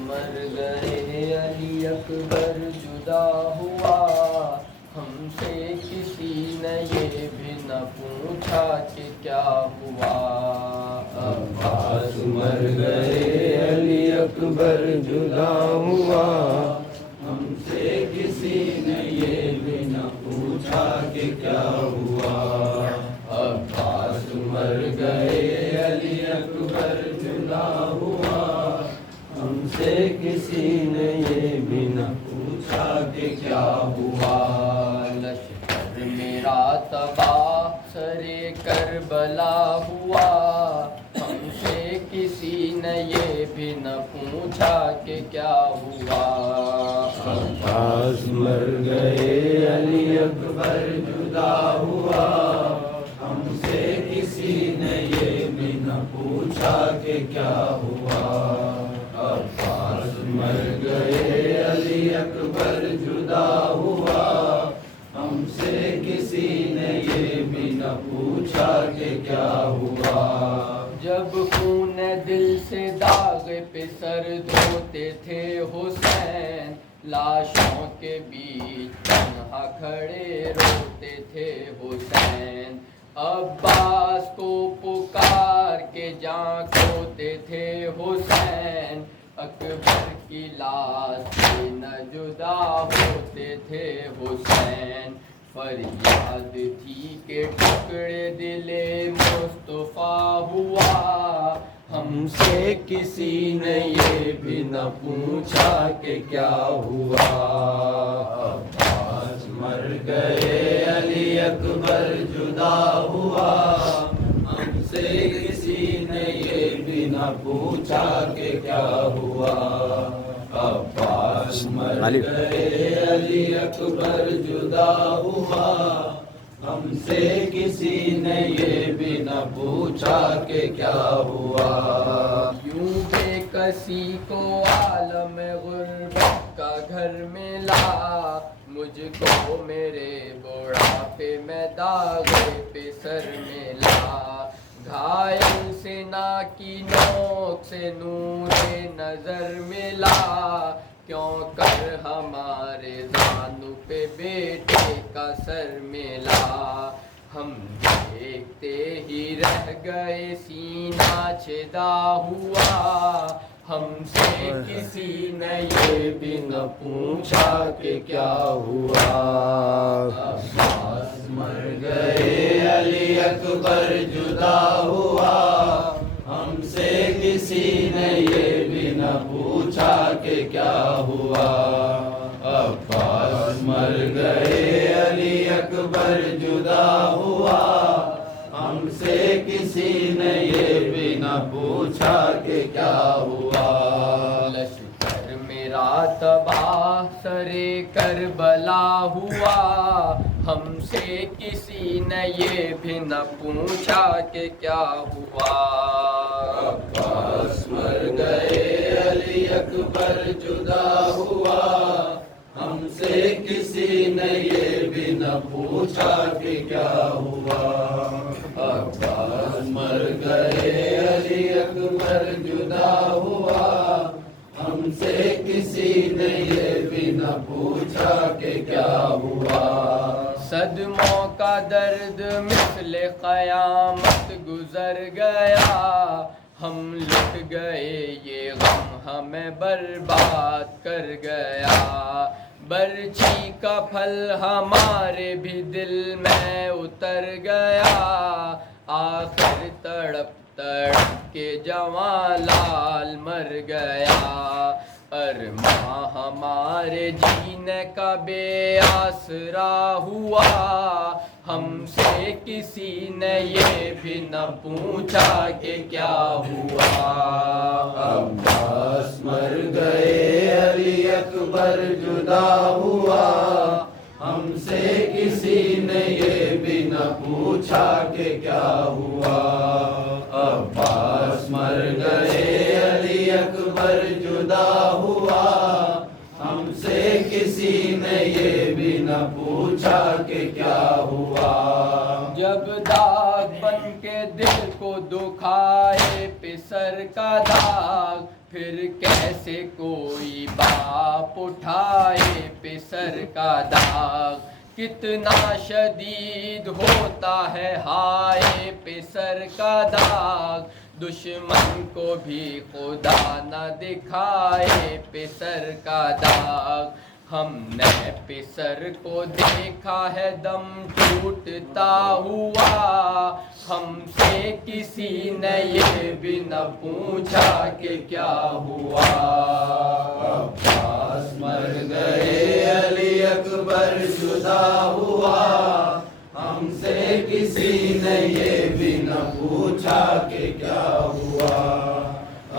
مر گئے علی اکبر جدا ہوا، ہم سے کسی نے یہ بھی نہ پوچھا کہ کیا ہوا۔ عباس مر گئے علی اکبر جدا ہوا، ہم سے کسی نے یہ بھی نہ پوچھا کہ کیا ہوا۔ عباس مر گئے علی اکبر جدا ہوا، ہم سے کسی نے یہ بھی نہ پوچھا کہ کیا ہوا۔ لشکر میرا تباہ سرے کربلا ہوا، ہم سے کسی نے یہ بھی نہ پوچھا کہ کیا ہوا۔ عباس مر گئے علی اکبر جدا ہوا، ہم سے کسی نے یہ بھی نہ پوچھا کہ کیا ہوا۔ عباس مر گئے علی اکبر جدا ہوا، ہم سے کسی نے یہ بھی نہ پوچھا کہ کیا ہوا۔ جب خون دل سے داغ پہ سر دھوتے تھے حسین، لاشوں کے بیچ تنہا کھڑے روتے تھے حسین۔ عباس کو پکار کے جان کھوتے تھے حسین، اکبر کی لاش سے نہ جدا ہوتے تھے حسین۔ فریاد تھی کہ ٹکڑے دل مصطفیٰ ہوا، ہم سے کسی نے یہ بھی نہ پوچھا کہ کیا ہوا۔ عباس مر گئے علی اکبر جدا ہوا، ہم سے کسی نے یہ بھی نہ پوچھا کہ کیا ہوا۔ عباس مر گئے علی اکبر جدا ہوا، ہم سے کسی نے یہ بھی نہ پوچھا کہ کیا ہوا۔ یوں بے کسی کو عالم غربت کا گھر ملا، مجھ کو میرے بڑھاپے میں داغے پہ سر ملا۔ گھائل سنا کی نوک سے نور نظر ملا، کیوں کر ہمارے زانو پہ بیٹے کا سر ملا۔ ہم دیکھتے ہی رہ گئے سینہ چھدا ہوا، ہم سے کسی نے یہ بھی نہ پوچھا کہ کیا ہوا۔ عباس مر گئے علی اکبر جدا ہوا، ہم سے کسی نے یہ بھی نہ پوچھا کہ کیا ہوا۔ عباس مر گئے علی اکبر جدا ہوا، ہم سے کسی نے یہ بھی نہ پوچھا کہ کیا ہوا۔ لشکر میرا تباہ سرے کربلا ہوا، ہم سے کسی نے یہ بھی نہ پوچھا کہ کیا ہوا۔ عباس مر گئے علی اکبر جدا ہوا، ہم سے کسی نے یہ بھی نہ پوچھا کہ کیا ہوا۔ عباس مر گئے علی اکبر جدا ہوا، ہم سے کسی نے یہ بھی نہ پوچھا کہ کیا ہوا۔ صدموں کا درد مثل قیامت گزر گیا، ہم لٹ گئے یہ غم ہمیں برباد کر گیا۔ برچھی کا پھل ہمارے بھی دل میں اتر گیا، آخر تڑپ تڑپ کے جوان لال مر گیا۔ ارماں ہمارے جینے کا بے آسرا ہوا، ہم سے کسی نے یہ بھی نہ پوچھا کہ کیا ہوا۔ عباس مر گئے علی اکبر جدا ہوا، ہم سے کسی نے یہ بھی نہ پوچھا کہ کیا ہوا۔ عباس مر گئے علی اکبر جدا ہوا، ہم سے کسی نے یہ بھی نہ پوچھا کہ کیا ہوا۔ جب داغ بن کے دل کو دکھائے پہ سر کا داغ، پھر کیسے کوئی باپ اٹھائے پسر کا داغ، کتنا شدید ہوتا ہے ہائے پسر کا داغ، دشمن کو بھی خدا نہ دکھائے پسر کا داغ۔ ہم نے پسر کو دیکھا ہے دم ٹوٹتا ہوا، ہم سے کسی نے یہ بھی نہ پوچھا کہ کیا ہوا۔ عباس مر گئے علی اکبر جدا ہوا، ہم سے کسی نے یہ بھی نہ پوچھا کہ کیا ہوا۔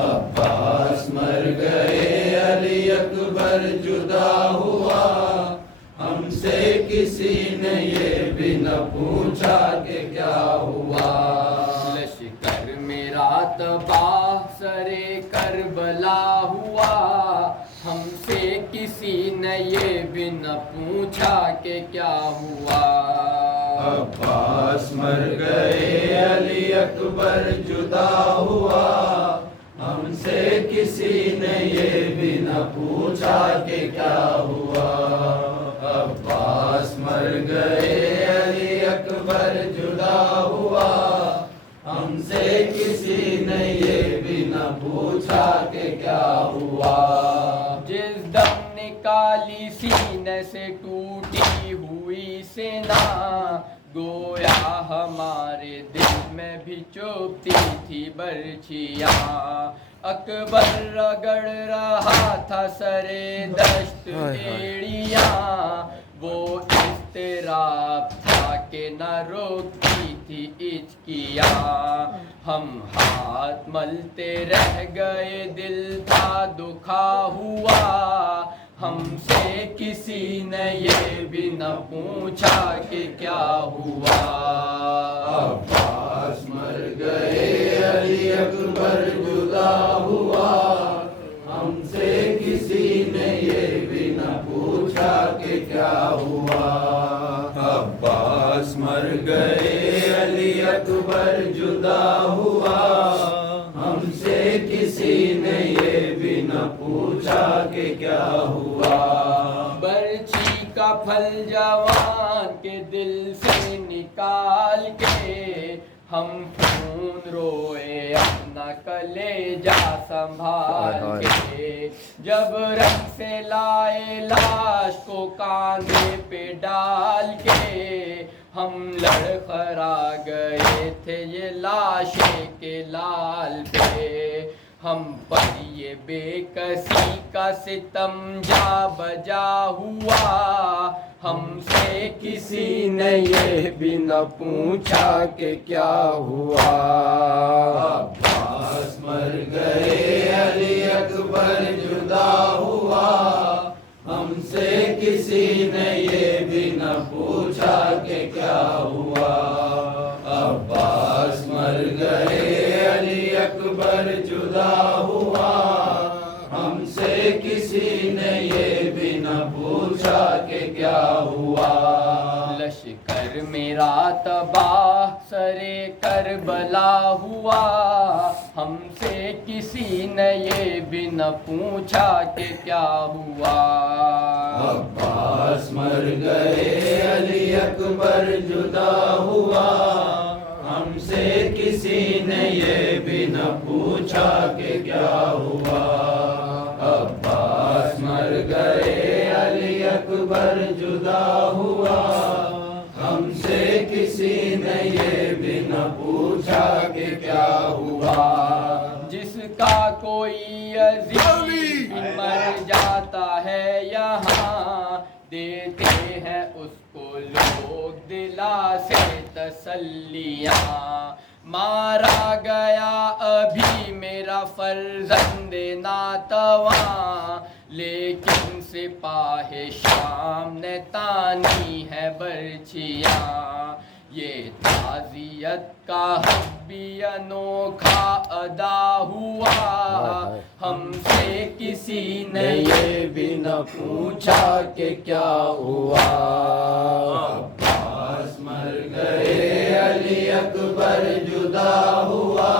عباس مر گئے علی اکبر جدا ہوا، ہم سے کسی نے یہ بھی نہ پوچھا کہ کیا ہوا۔ لشکر میرا تباہ سرے کربلا ہوا، ہم سے کسی نے یہ بھی نہ پوچھا کہ کیا ہوا۔ عباس مر گئے علی اکبر جدا ہوا، ہم سے کسی نے یہ بھی نہ پوچھا کہ کیا ہوا۔ عباس مر گئے علی اکبر جدا ہوا، ہم سے کسی نے یہ بھی نہ پوچھا کہ کیا ہوا۔ جس دم نکالی سینے سے ٹوٹی ہوئی سینا، گویا ہمارے دل میں بھی چوبتی تھی برچھیاں۔ اکبر رگڑ رہا تھا سرے دشت ایڑیاں، وہ اضطراب تھا کہ نہ روکتی تھی ہچکیاں۔ ہم ہاتھ ملتے رہ گئے دل تھا دکھا ہوا، ہم سے کسی نے یہ بھی نہ پوچھا کہ کیا ہوا۔ عباس مر گئے علی اکبر جدا ہوا، ہم سے کسی نے یہ بھی نہ پوچھا کہ کیا ہوا۔ عباس مر گئے علی اکبر جدا ہوا، ہم سے کسی نے یہ بھی نہ پوچھا کہ کیا ہوا۔ برچھی کا پھل جوان کے دل سے نکال کے، ہم خون روئے اپنا کلیجا سنبھال کے۔ جب رنگ سے لائے لاش کو کاندھے پہ ڈال کے، ہم لڑکھڑا گئے تھے یہ لاشیں کے لال پہ۔ ہم پر یہ بے کسی کا ستم جا بجا ہوا، ہم سے کسی نے یہ بھی نہ پوچھا کہ کیا ہوا۔ عباس مر گئے علی اکبر جدا ہوا، ہم سے کسی نے یہ بھی نہ پوچھا کہ کیا ہوا۔ عباس مر گئے علی اکبر جدا ہوا، ہم سے کسی نے یہ بھی نہ پوچھا کہ کیا ہوا۔ لشکر میرا تباہ سرے کربلا ہوا، ہم سے کسی نے یہ بھی نہ پوچھا کہ کیا ہوا۔ عباس مر گئے علی اکبر جدا ہوا، ہم سے کسی نے یہ بھی نہ پوچھا کہ کیا ہوا۔ عباس مر گئے علی اکبر جدا ہوا، ہم سے کسی نے یہ بھی نہ پوچھا کہ کیا ہوا۔ جس کا کوئی عزیز بھی مر جاتا ہے یہاں، دیتے ہیں اس کو لوگ دلا سے تسلیاں۔ مارا گیا ابھی میرا فرزند ناتواں، لیکن سپاہ شام نے تانی ہے برچھیاں۔ یہ تعزیت کا حق بھی انوکھا ادا ہوا، ہم سے کسی نے یہ بھی نہ پوچھا کہ کیا ہوا۔ عباس مر گئے علی اکبر جدا ہوا،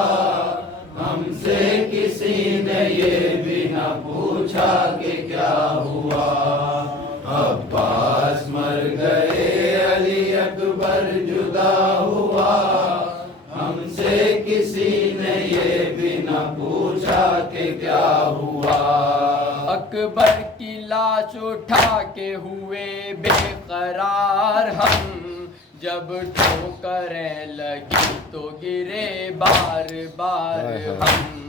ہم سے کسی نے یہ بھی نہ پوچھا کہ کیا ہوا عباس مر گئے علی اکبر جدا ہوا ہم سے کسی نے یہ بھی نہ پوچھا کہ کیا ہوا اکبر کی لاش اٹھا کے ہوئے بے قرار ہم جب ٹھوکریں لگی تو گرے بار بار ہم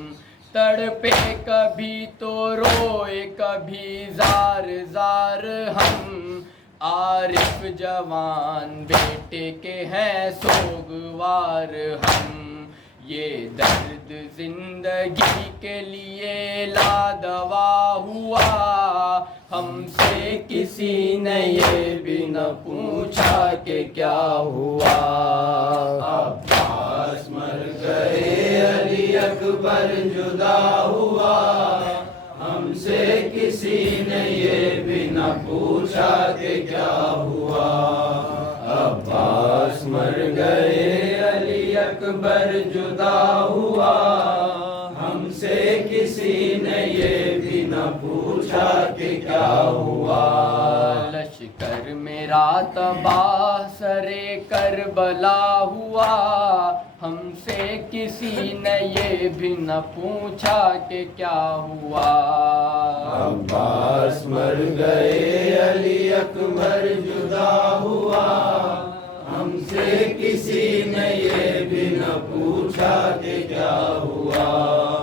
تڑپے کبھی تو روئے کبھی زار زار ہم عارف جوان بیٹے کے ہیں سوگوار ہم یہ درد زندگی کے لیے لادوا ہوا ہم سے کسی نے یہ بھی نہ پوچھا کہ کیا ہوا عباس مر گئے علی اکبر جدا ہوا ہم سے کسی نے یہ بھی نہ پوچھا کہ کیا ہوا عباس مر گئے علی اکبر جدا ہوا ہم سے کسی نے یہ بھی نہ پوچھا کہ کیا ہوا لشکر میرا تباہ سرے کربلا ہوا ہم سے کسی نے یہ بھی نہ پوچھا کہ کیا ہوا عباس مر گئے علی اکبر جدا ہوا ہم سے کسی نے یہ بھی نہ پوچھا کہ کیا ہوا